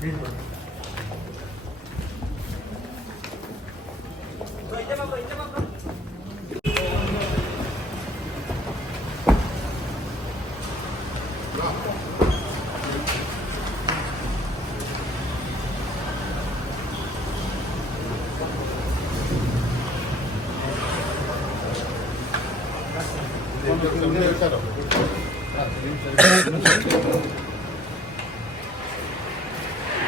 Gracias.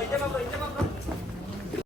行ってます。行